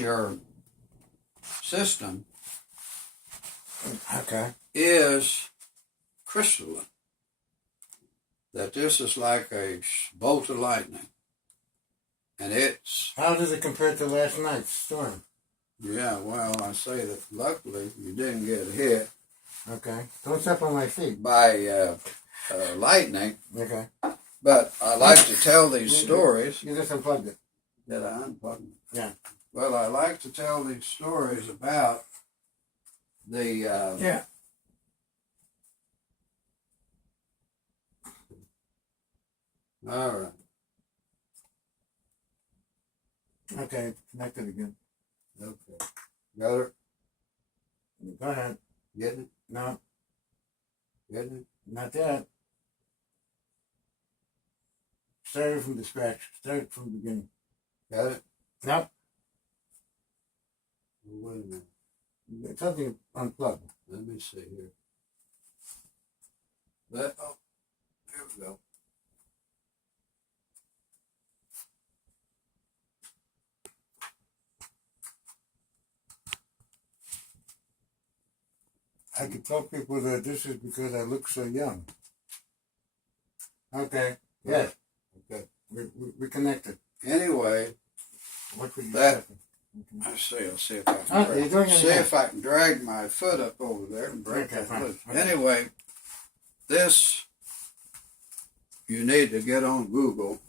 your system Okay. is crystalline. That this is like a bolt of lightning. And it's... How does it compare to last night's storm? Yeah, well, I say that luckily you didn't get hit. Okay. Don't step on my feet. By lightning. Okay. But I like to tell these stories. You just unplugged it. Did I unplug it? Yeah. Well, I like to tell these stories about the... yeah. All right. Okay. Connected again. Okay. Got it? Go ahead. Getting it? No, Getting it? not yet. Start it from the scratch. Start it from the beginning. Got it? Nope. Wait a minute. It's something unplugged. Let me see here. There we go. I could tell people that this is because I look so young. Okay. Yes. Okay. We connected. Anyway, What were you that... checking? I'll see if I can drag my foot up over there and break that loose. Anyway, this, you need to get on Google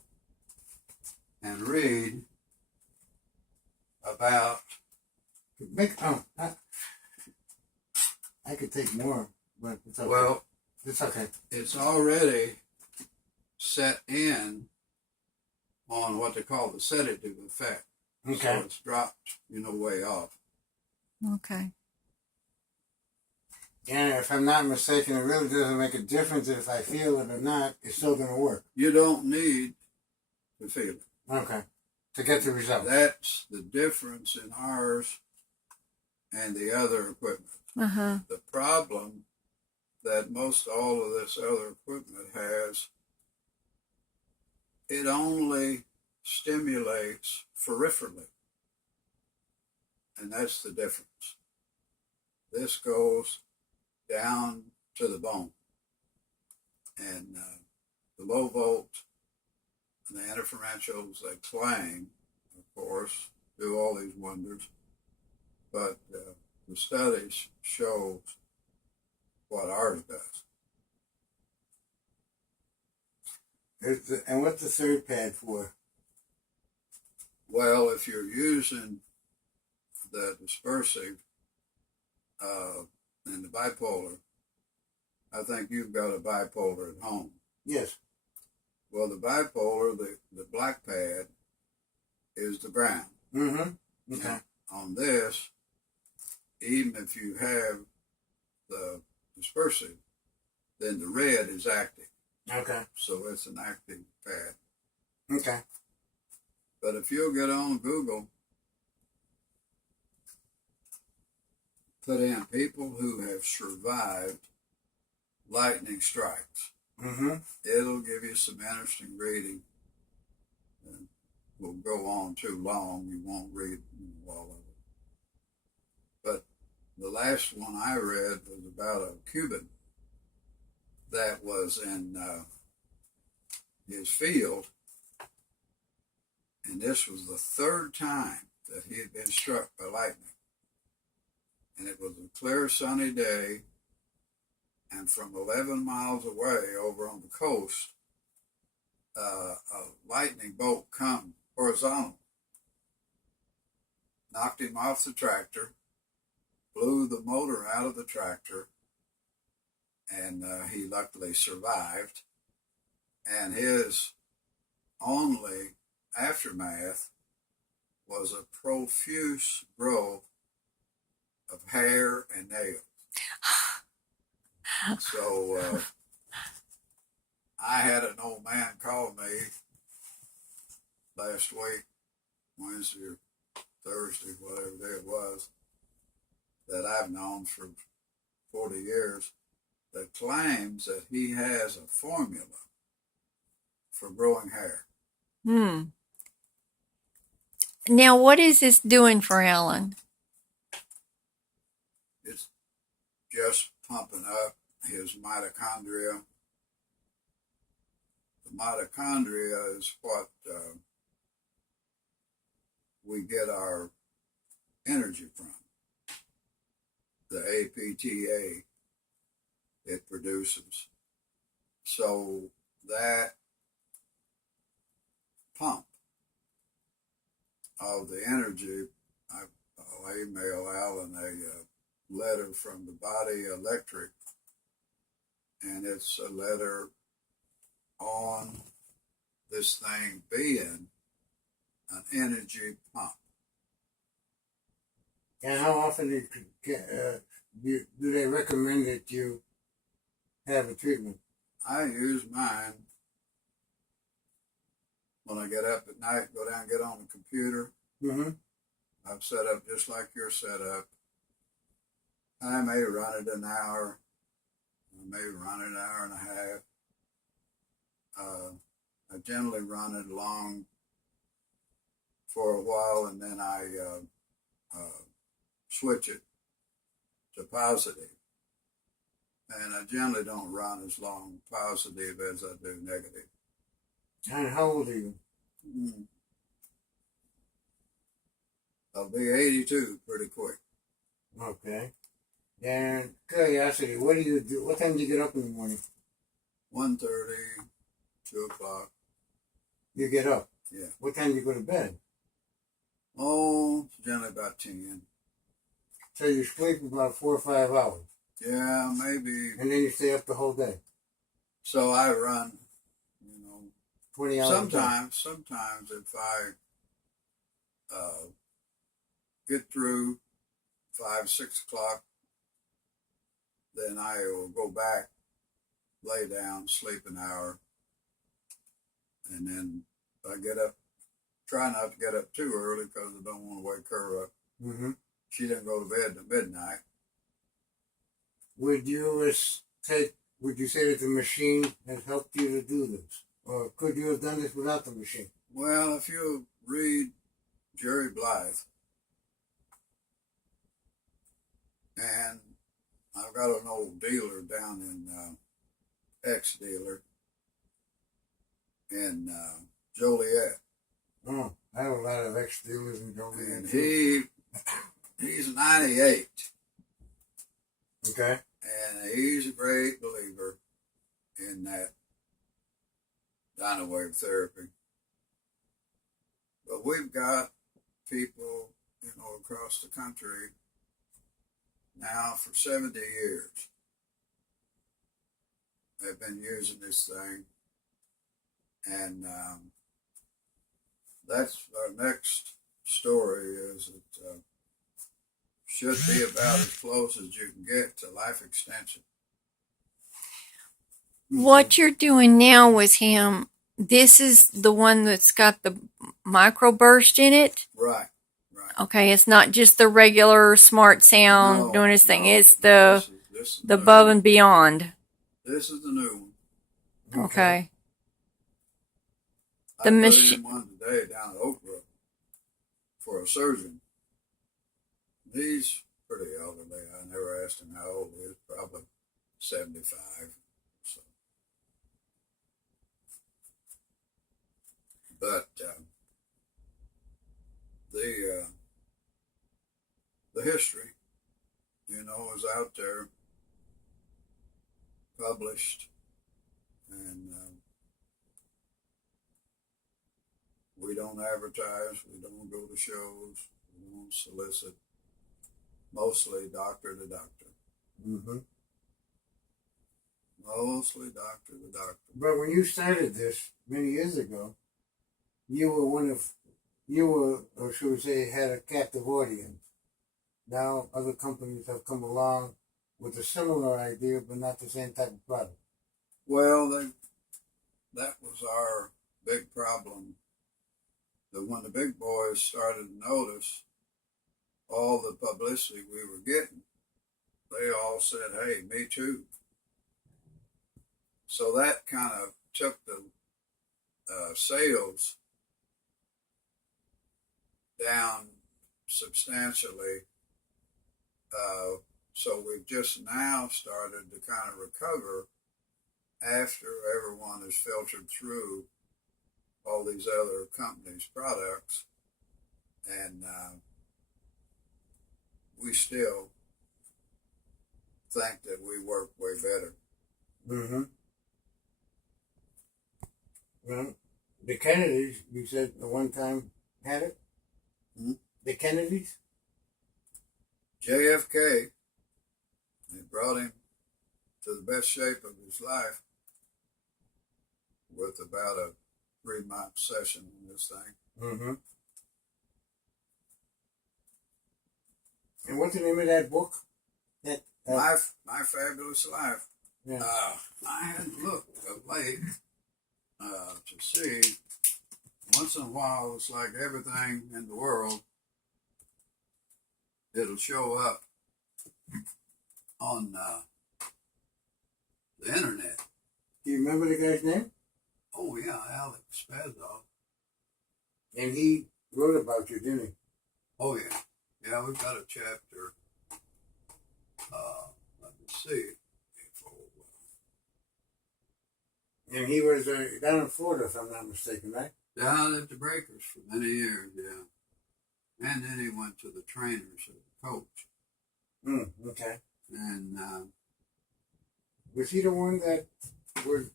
and read about... I could take more, but it's okay. Well, it's okay. It's already set in on what they call the sedative effect. Okay. So it's dropped, way off. Okay. And if I'm not mistaken, it really doesn't make a difference if I feel it or not. It's still going to work. You don't need to feel it. Okay. To get the result. That's the difference in ours and the other equipment. Uh-huh. The problem that most all of this other equipment has, it only stimulates peripherally. And that's the difference. This goes down to the bone. And the low volt and the interferentials, they claim, of course, do all these wonders. But the studies show what ours does. And what's the third pad for? Well, if you're using the dispersive and the bipolar, I think you've got a bipolar at home. Yes. Well, the bipolar, the black pad, is the ground. Mm-hmm. Okay. And on this, even if you have the dispersive, then the red is active. Okay. So it's an active pad. Okay. But if you'll get on Google, put in people who have survived lightning strikes. Mm-hmm. It'll give you some interesting reading. And we'll go on too long. You won't read all of it. But the last one I read was about a Cuban that was in his field. And this was the third time that he had been struck by lightning. And it was a clear sunny day. And from 11 miles away over on the coast, a lightning bolt come horizontal, knocked him off the tractor, blew the motor out of the tractor, and he luckily survived. And his only aftermath was a profuse growth of hair and nails. So I had an old man call me last week, Wednesday or Thursday, whatever day it was, that I've known for 40 years, that claims that he has a formula for growing hair. Now, what is this doing for Alan? It's just pumping up his mitochondria. The mitochondria is what we get our energy from. The APTA it produces. So that pump of the energy, I'll email Alan a letter from the Body Electric, and it's a letter on this thing being an energy pump. And how often do they recommend that you have a treatment? I use mine when I get up at night, go down, get on the computer. Mm-hmm. I've set up just like you're set up. I may run it an hour. I may run it an hour and a half. I generally run it along for a while, and then I switch it to positive. And I generally don't run as long positive as I do negative. And how old are you? I'll be 82 pretty quick. Okay. And curiosity, what do you do? What time do you get up in the morning? 1:30, 2 o'clock. You get up? Yeah. What time do you go to bed? Oh, generally about 10. So you sleep about 4 or 5 hours. Yeah, maybe. And then you stay up the whole day. So I run, 20 hours. Sometimes if I get through 5, 6 o'clock, then I will go back, lay down, sleep an hour, and then I get up. Try not to get up too early because I don't want to wake her up. Mm-hmm. She didn't go to bed at midnight. Would you say that the machine has helped you to do this? Or could you have done this without the machine? Well, if you read Jerry Blythe, and I've got an old dealer down in ex-dealer in Joliet. Oh, I have a lot of ex-dealers in Joliet. And he's 98. Okay. And he's a great believer in that Dynawave therapy. But we've got people, across the country now for 70 years. They've been using this thing. And that's our next story is it should be about as close as you can get to life extension. What you're doing now with him, this is the one that's got the microburst in it? Right. Okay, it's not just the regular smart sound doing his thing. It's the above and beyond. This is the new one. Okay. I put in one today down at Oak Brook for a surgeon. He's pretty elderly. I never asked him how old he is. Probably 75. So. But the history, is out there, published, and we don't advertise, we don't go to shows, we don't solicit. Mostly doctor to doctor. Mm-hmm. Mostly doctor to doctor. But when you started this many years ago, you were, or should we say, had a captive audience. Now other companies have come along with a similar idea, but not the same type of product. Well, that was our big problem. That when the big boys started to notice all the publicity we were getting, they all said, hey, me too. So that kind of took the sales down substantially. So we've just now started to kind of recover after everyone has filtered through all these other companies' products, and we still think that we work way better. Mm-hmm. Well, the Kennedys, you said at one time had it? Hmm? The Kennedys? JFK, they brought him to the best shape of his life with about a 3-month session on this thing. Mm-hmm. And what's the name of that book? That My Fabulous Life. yeah. I had looked of late to see. Once in a while, it's like everything in the world, it'll show up on the internet. Do you remember the guy's name? Oh, yeah, Alex Spazoff. And he wrote about you, didn't he? Oh, yeah. Yeah, we've got a chapter. Let me see. And he was down in Florida, if I'm not mistaken, right? Down at the Breakers for many years, yeah. And then he went to the trainers as a coach. Okay. And Was he the one that was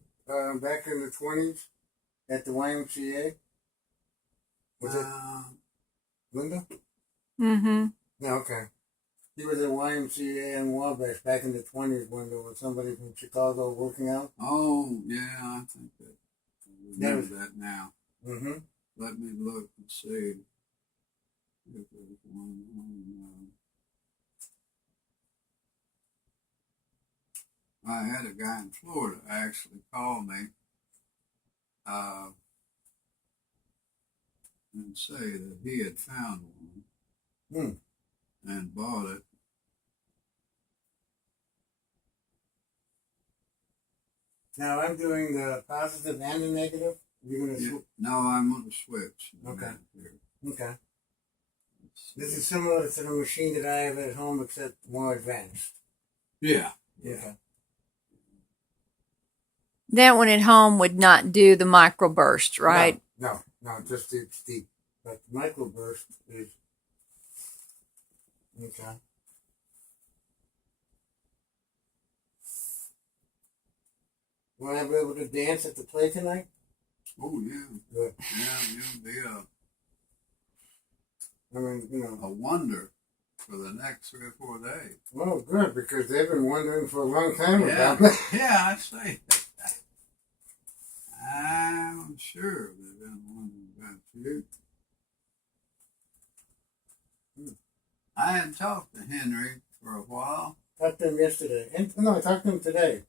back in the 20s at the YMCA? Was it Linda? Mm-hmm. No, okay. He was at YMCA in Wabash back in the 20s when there was somebody from Chicago working out. oh, yeah, I think that I remember that now. Mm-hmm. Let me look and see if there's one on. I had a guy in Florida actually call me and say that he had found one and bought it. Now I'm doing the positive and the negative. You're gonna Yeah, no, I'm on the switch. Okay. Here. okay. This is similar to the machine that I have at home, except more advanced. Yeah. Okay. That one at home would not do the microburst, right? No, just the steep. But microburst is okay. Want to be able to dance at the play tonight? Oh, yeah. Good. Yeah, you'll be I mean, you know. a wonder for the next 3 or 4 days. Well, good, because they've been wondering for a long time Yeah, about that. yeah, I say. I'm sure they've been wondering about you. I had talked to Henry for a while. Talked to him yesterday. I talked to him today.